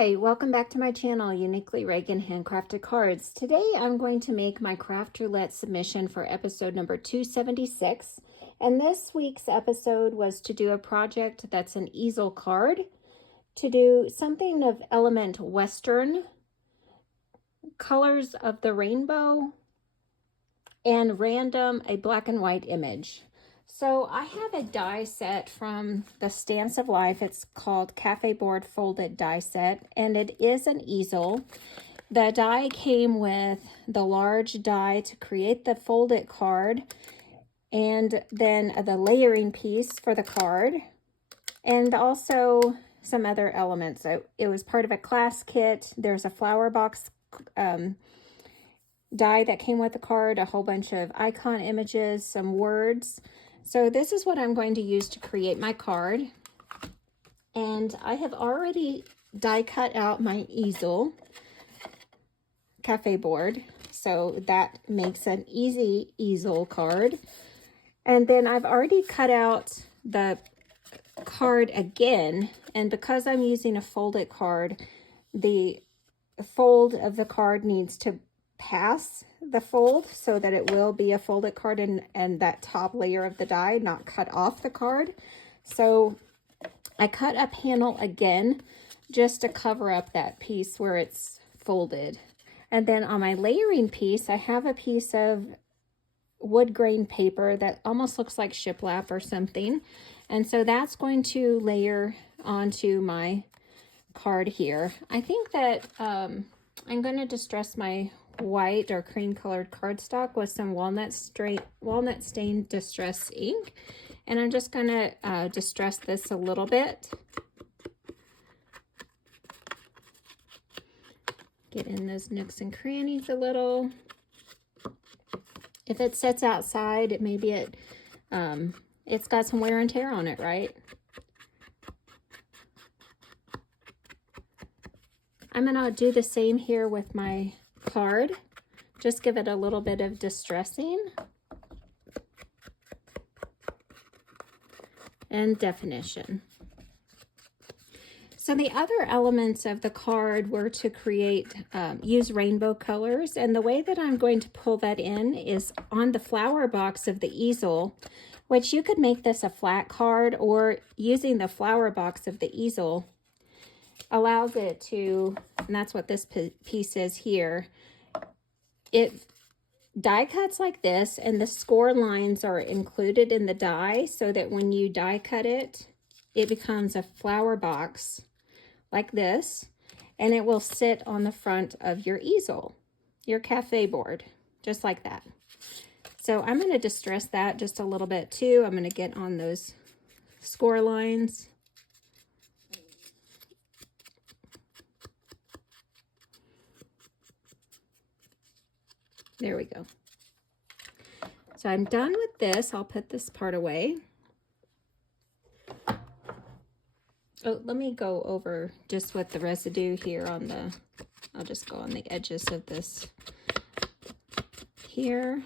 Hi, welcome back to my channel, Uniquely Reagan Handcrafted Cards. Today I'm going to make my craft roulette submission for episode number 276. And this week's episode was to do a project that's an easel card, to do something of element Western, colors of the rainbow, and random a black and white image. So I have a die set from the Stance of Life. It's called Cafe Board Folded Die Set, and it is an easel. The die came with the large die to create the folded card, and then the layering piece for the card, and also some other elements. So it was part of a class kit. There's a flower box die that came with the card, a whole bunch of icon images, some words. So this is what I'm going to use to create my card. And I have already die cut out my easel cafe board. So that makes an easy easel card. And then I've already cut out the card again. And because I'm using a folded card, the fold of the card needs to pass the fold so that it will be a folded card, and that top layer of the die not cut off the card. So I cut a panel again just to cover up that piece where it's folded. And then on my layering piece, I have a piece of wood grain paper that almost looks like shiplap or something. And so that's going to layer onto my card here. I think that I'm going to distress my white or cream colored cardstock with some walnut stained distress ink, and I'm just going to distress this a little bit. Get in those nooks and crannies a little. If it sits outside, it maybe it's got some wear and tear on it, right? I'm going to do the same here with my card. Just give it a little bit of distressing and definition. So the other elements of the card were to create, use rainbow colors, and the way that I'm going to pull that in is on the flower box of the easel, which you could make this a flat card, or using the flower box of the easel allows it to, and that's what this piece is here. It die cuts like this, and the score lines are included in the die so that when you die cut it, it becomes a flower box like this, and it will sit on the front of your easel, your cafe board, just like that. So I'm going to distress that just a little bit too. I'm going to get on those score lines. There we go. So I'm done with this. I'll put this part away. Oh, let me go over just with the residue here on the, I'll just go on the edges of this here.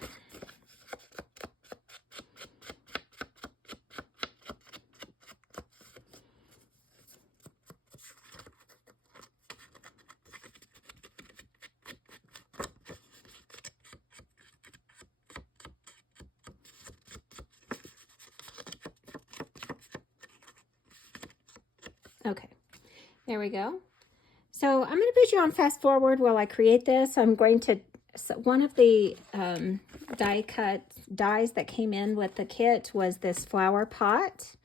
Okay, there we go. So I'm going to put you on fast forward while I create this. I'm going to, so one of the dies that came in with the kit was this flower pot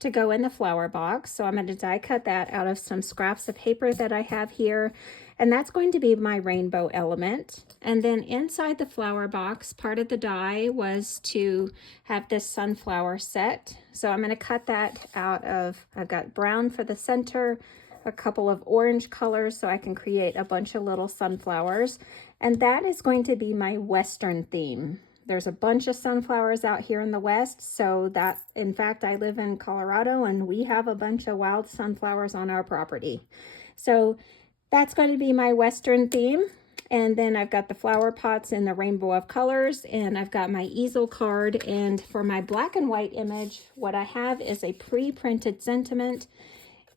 to go in the flower box. So I'm going to die cut that out of some scraps of paper that I have here. And that's going to be my rainbow element. And then inside the flower box, part of the die was to have this sunflower set. So I'm going to cut that out of, I've got brown for the center, a couple of orange colors so I can create a bunch of little sunflowers. And that is going to be my Western theme. There's a bunch of sunflowers out here in the West. So that, in fact, I live in Colorado and we have a bunch of wild sunflowers on our property. So that's going to be my Western theme. And then I've got the flower pots in the rainbow of colors, and I've got my easel card. And for my black and white image, what I have is a pre-printed sentiment.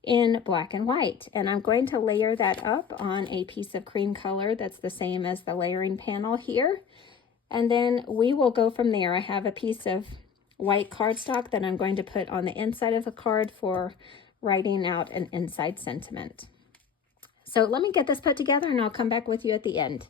in black and white. And I'm going to layer that up on a piece of cream color that's the same as the layering panel here. And then we will go from there. I have a piece of white cardstock that I'm going to put on the inside of the card for writing out an inside sentiment. So let me get this put together and I'll come back with you at the end.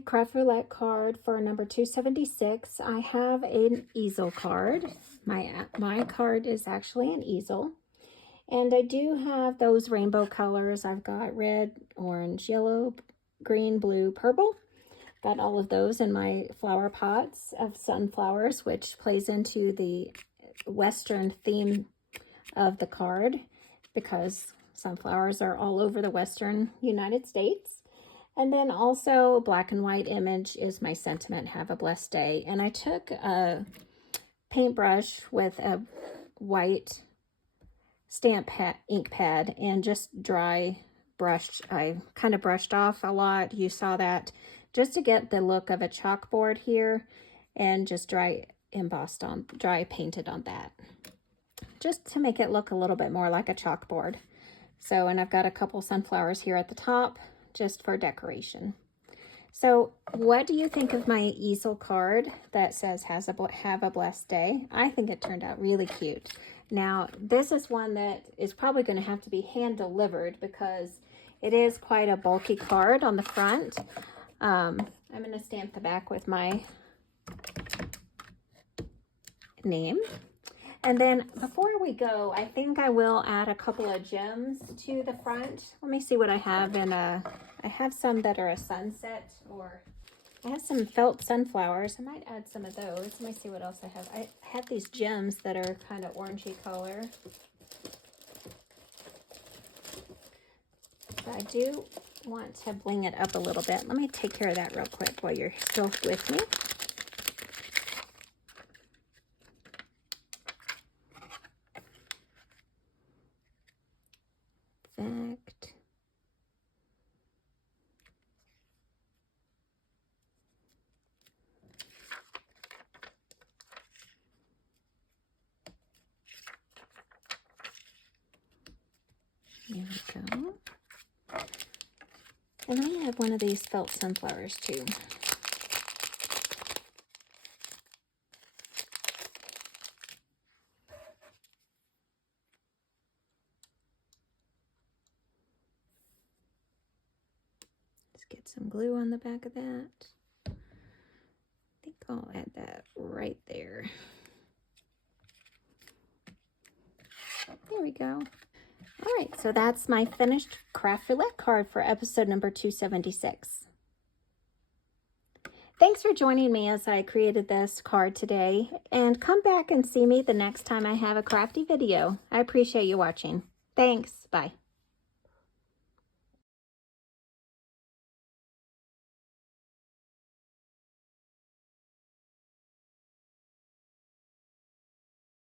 my Craft Roulette card for number 276. I have an easel card. My card is actually an easel. And I do have those rainbow colors. I've got red, orange, yellow, green, blue, purple. Got all of those in my flower pots of sunflowers, which plays into the Western theme of the card because sunflowers are all over the Western United States. And then also a black and white image is my sentiment, have a blessed day. And I took a paintbrush with a white stamp ink pad and just dry brushed. I kind of brushed off a lot. You saw that, just to get the look of a chalkboard here, and just dry painted on that, just to make it look a little bit more like a chalkboard. So, and I've got a couple sunflowers here at the top just for decoration. So what do you think of my easel card that says have a blessed day? I think it turned out really cute. Now, this is one that is probably going to have to be hand delivered because it is quite a bulky card on the front. I'm going to stamp the back with my name. And then before we go, I think I will add a couple of gems to the front. Let me see what I have I have some that are a sunset, or I have some felt sunflowers. I might add some of those. Let me see what else I have. I have these gems that are kind of orangey color. So I do want to bling it up a little bit. Let me take care of that real quick while you're still with me. Perfect. There we go. And I have one of these felt sunflowers too. Let's get some glue on the back of that. I think I'll add that right there. There we go. All right, so that's my finished Craft Roulette card for episode number 276. Thanks for joining me as I created this card today, and come back and see me the next time I have a crafty video. I appreciate you watching. Thanks. Bye.